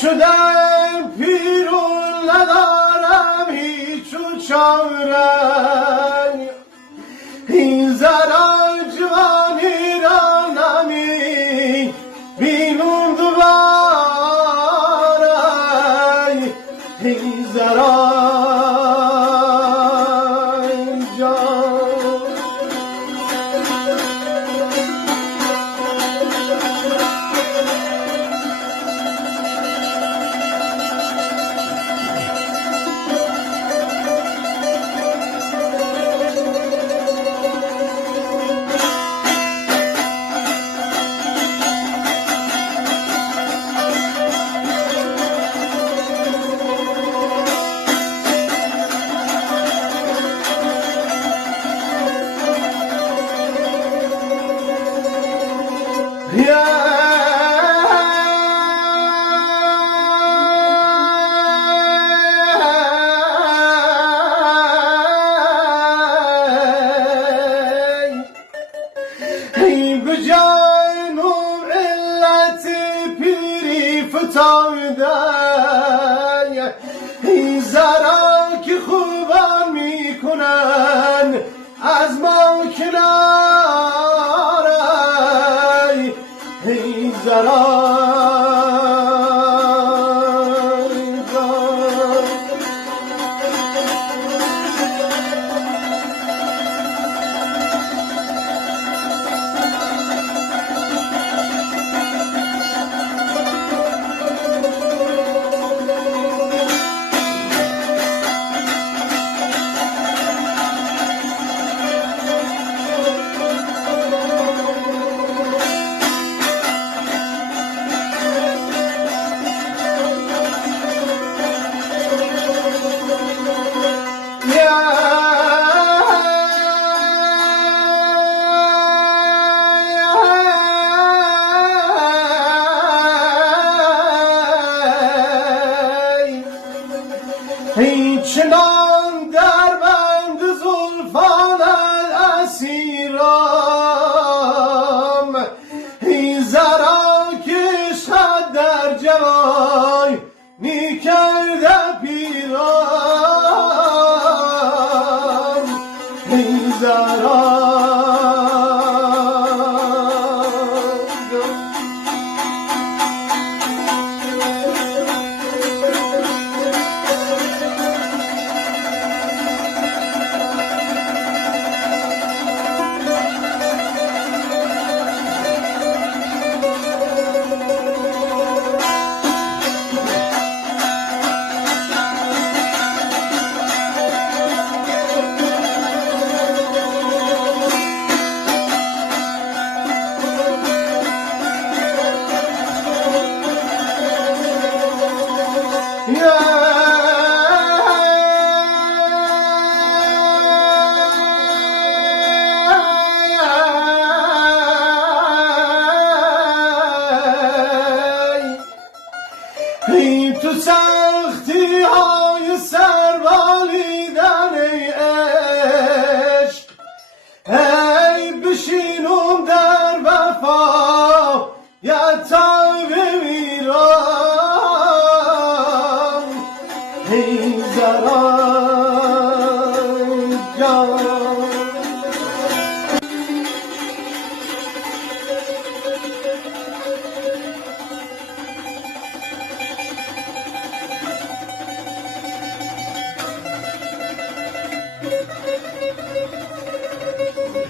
شدم پیرون ندارم هیچ چاره این زرا جوانی را نمی بینم دوباره این زرا این زرا که خوبان میکنن از ما کناره این زرا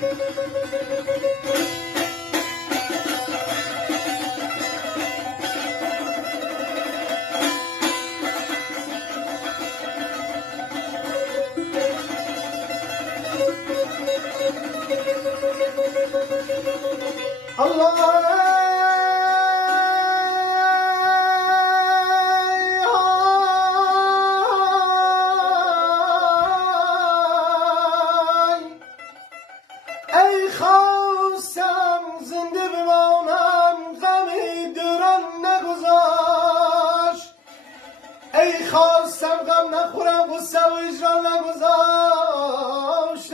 ای خواستم زنده بمانم غمی دوران نگذاشت، ای خواستم غم نخورم غصه و اجران نگذاشت.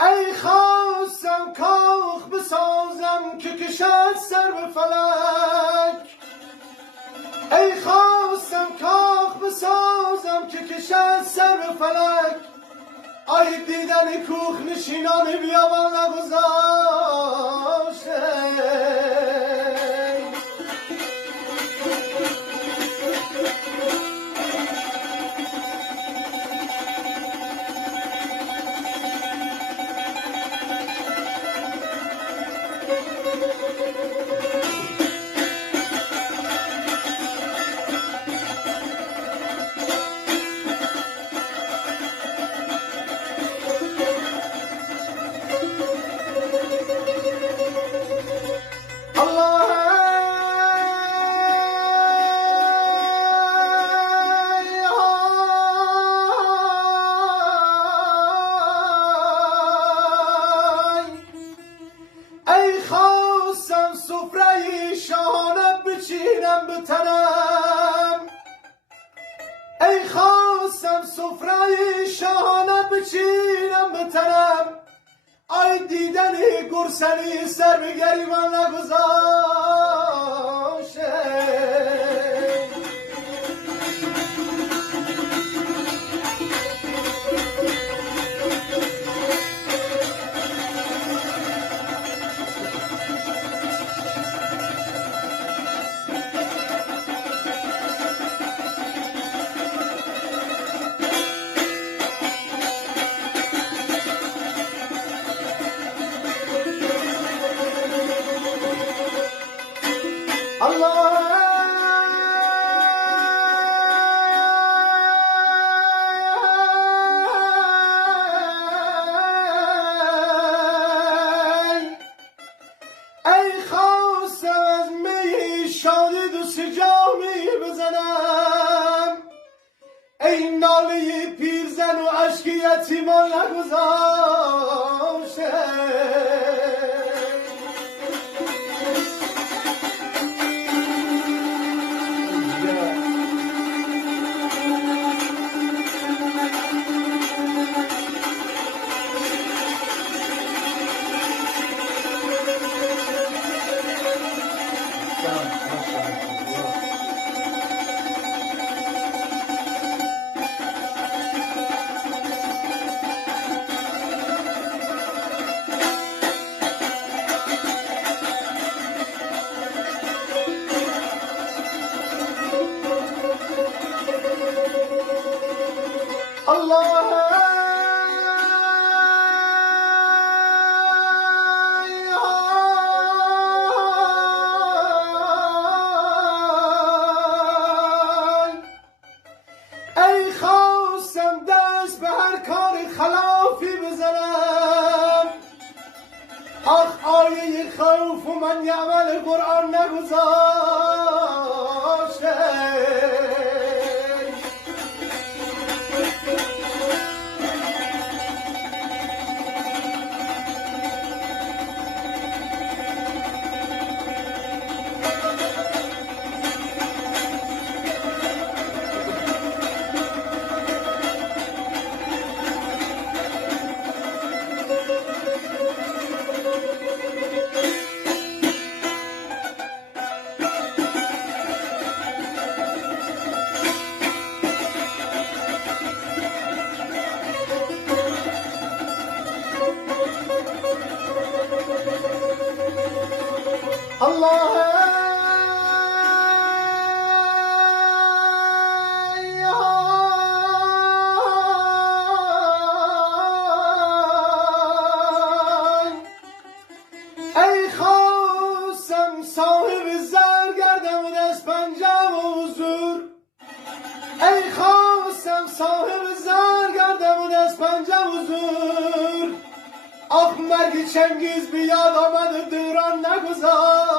ای خواستم کاخ بسازم که کشد سر به فلک، ای خواستم کاخ بسازم که کشد سر به فلک، آی دیدن کوخ نشینان بیابان نگذاشته. ای خواستم سفره شاهانه بچینم به تنم، آی دیدن گرسنی سر به گریبان نگذاشته. ای خواستم از می شادی دوست جامی بزنم، ای ناله پیرزن و اشک یتیمان نگذاشته. ای خواستم دست به هر کار خلافی بزنم، آخ آیه خوف و من یعمل قرآن نگذاشته. الله ای خواستم صاحب زر گردم و دست پنجم و حضور ای خواستم صاحب زر گردم و دست پنجم و حضور آخ مرگ چنگیز بیاد آمد و دوران نگذاشته